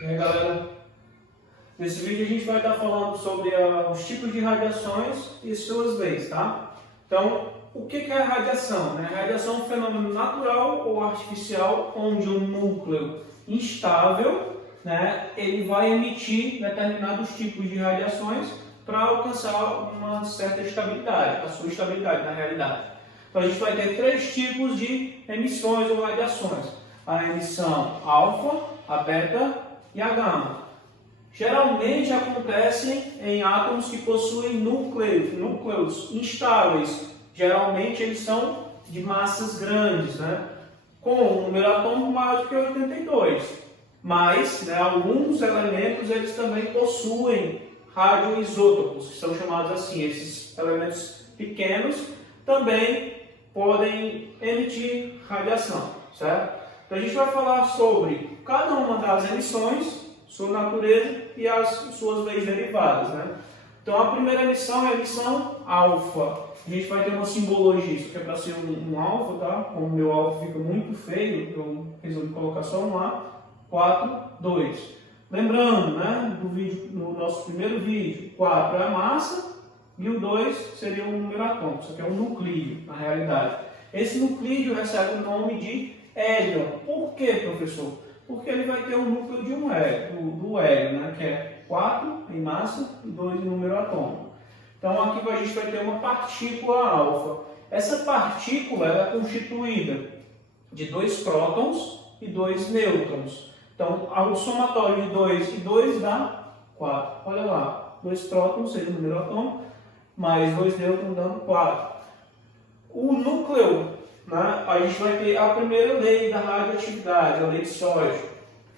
E aí, galera, nesse vídeo a gente vai estar falando sobre os tipos de radiações e suas leis, tá? Então, o que é a radiação? A radiação é um fenômeno natural ou artificial onde o núcleo instável, ele vai emitir determinados tipos de radiações para alcançar uma certa estabilidade, a sua estabilidade na realidade. Então, a gente vai ter três tipos de emissões ou radiações: a emissão alfa, a beta e a gama. Geralmente acontecem em átomos que possuem núcleos instáveis. Geralmente eles são de massas grandes, com um número atômico maior do que 82. Mas alguns elementos eles também possuem radioisótopos, que são chamados assim. Esses elementos pequenos também podem emitir radiação, certo? Então a gente vai falar sobre cada uma das emissões, sua natureza e as suas leis derivadas, Então a primeira emissão é a emissão alfa. A gente vai ter uma simbologia, isso aqui é para ser um alfa, tá? Como o meu alfa fica muito feio, eu resolvi colocar só um A, 4, 2. Lembrando, no nosso primeiro vídeo, 4 é a massa e o 2 seria um número atômico, isso aqui é um nuclídeo, na realidade. Esse nuclídeo recebe o nome de hélio. Por quê, professor? Porque ele vai ter um núcleo de um hélio, do hélio, que é 4 em massa e 2 em número atômico. Então aqui a gente vai ter uma partícula alfa. Essa partícula é constituída de 2 prótons e 2 nêutrons. Então o somatório de 2 e 2 dá 4. Olha lá, 2 prótons seria o número atômico, mais 2 nêutrons dando 4. O núcleo, a gente vai ter a primeira lei da radioatividade, a lei de Sódio.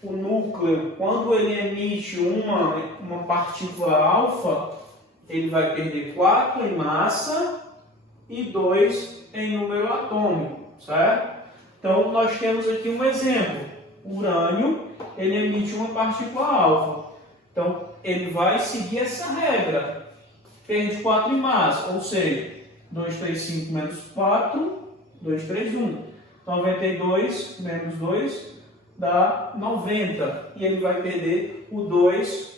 O núcleo, quando ele emite uma partícula alfa, ele vai perder 4 em massa e 2 em número atômico, certo? Então, nós temos aqui um exemplo. O urânio, ele emite uma partícula alfa. Então, ele vai seguir essa regra. Perde 4 em massa, ou seja, 2, 3, 5 menos 4, 2, 3, 1. 92 menos 2 dá 90. E ele vai perder o 2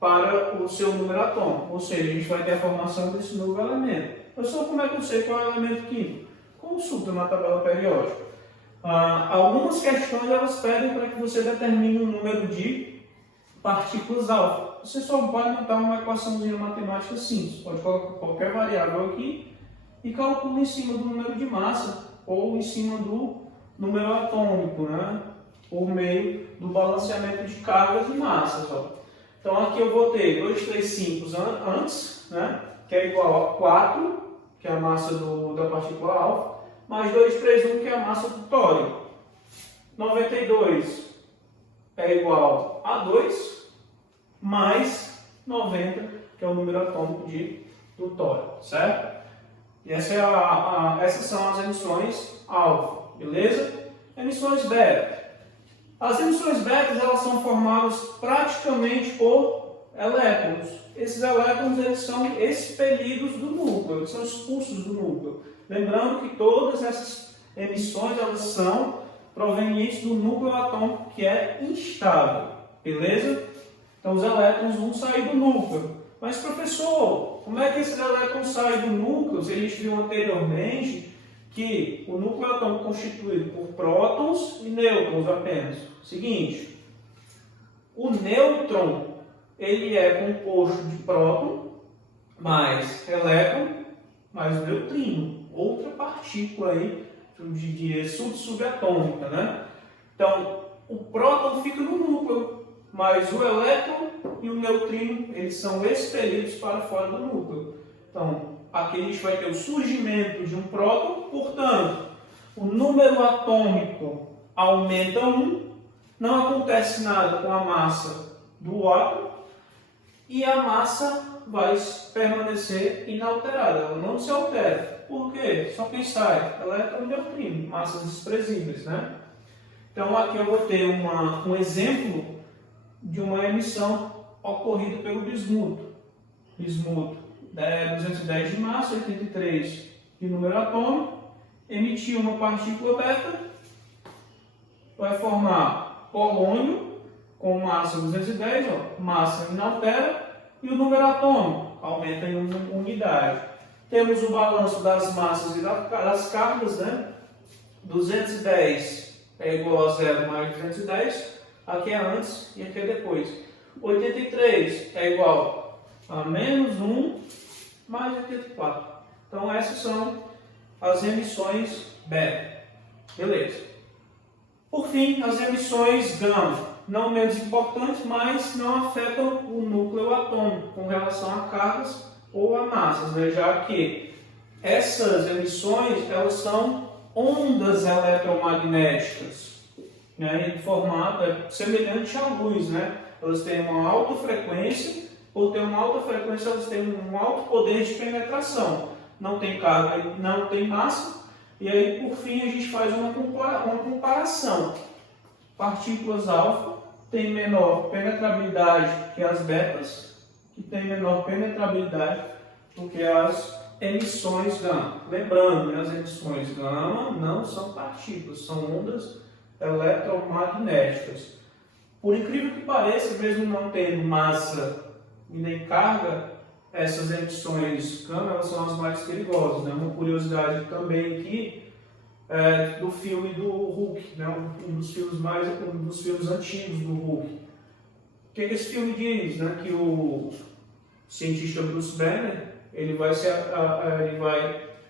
para o seu número atômico. Ou seja, a gente vai ter a formação desse novo elemento. Professor, como é que eu sei qual é o elemento químico? Consulta na tabela periódica. Algumas questões elas pedem para que você determine o número de partículas alfa. Você só pode montar uma equaçãozinha matemática simples. Pode colocar qualquer variável aqui e calcula em cima do número de massa ou em cima do número atômico, por meio do balanceamento de cargas e massas. Então aqui eu vou ter 2, 3, 5 antes, que é igual a 4, que é a massa da partícula alfa, mais 2, 3, 1, que é a massa do tório. 92 é igual a 2, mais 90, que é o número atômico do tório, certo? E essas são as emissões alfa, beleza? Emissões beta. As emissões beta elas são formadas praticamente por elétrons. Esses elétrons eles são expelidos do núcleo, eles são expulsos do núcleo. Lembrando que todas essas emissões elas são provenientes do núcleo atômico que é instável, beleza? Então os elétrons vão sair do núcleo. Mas professor, como é que esses elétrons saem do núcleo? Se a gente viu anteriormente que o núcleo atômico é constituído por prótons e nêutrons apenas. Seguinte, o nêutron ele é composto de próton mais elétron mais neutrino, outra partícula aí de subatômica, Então, o próton fica no núcleo, mas o elétron e o neutrino eles são expelidos para fora do núcleo. Então, aqui a gente vai ter o surgimento de um próton, portanto, o número atômico aumenta 1, não acontece nada com a massa do átomo e a massa vai permanecer inalterada, ela não se altera. Por quê? Só quem sai? Elétron e neutrino, massas desprezíveis, Então aqui eu vou ter um exemplo de uma emissão ocorrida pelo bismuto. Bismuto 210 de massa, 83 de número atômico, emitiu uma partícula beta, vai formar polônio com massa 210, ó, massa não altera, e o número atômico aumenta em unidade. Temos o balanço das massas e das cargas, né? 210 é igual a 0 mais 210, aqui é antes e aqui é depois. 83 é igual a menos 1 mais 84. Então essas são as emissões beta. Beleza. Por fim, as emissões gama, não menos importantes, mas não afetam o núcleo atômico com relação a cargas ou a massas, né? Já que essas emissões elas são ondas eletromagnéticas, né? Em formato semelhante à luz, né? Elas têm uma alta frequência, por ter uma alta frequência elas têm um alto poder de penetração. Não tem carga, não tem massa, e aí por fim a gente faz uma comparação. Partículas alfa têm menor penetrabilidade que as betas, que têm menor penetrabilidade do que as emissões gama. Lembrando, né, as emissões gama não são partículas, são ondas eletromagnéticas. Por incrível que pareça, mesmo não tendo massa e nem carga, essas emissões gama elas são as mais perigosas, né? Uma curiosidade também aqui do filme do Hulk, né? um dos filmes antigos do Hulk. O que esse filme diz? Né? Que o cientista Bruce Banner ele vai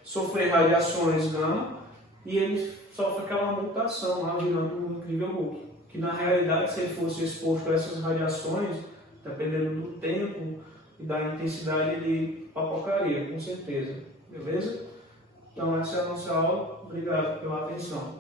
sofrer radiações gama e ele sofre aquela mutação lá, virando um incrível Hulk. Que na realidade, se ele fosse exposto a essas radiações, dependendo do tempo e da intensidade, ele papocaria, com certeza. Beleza? Então essa é a nossa aula. Obrigado pela atenção.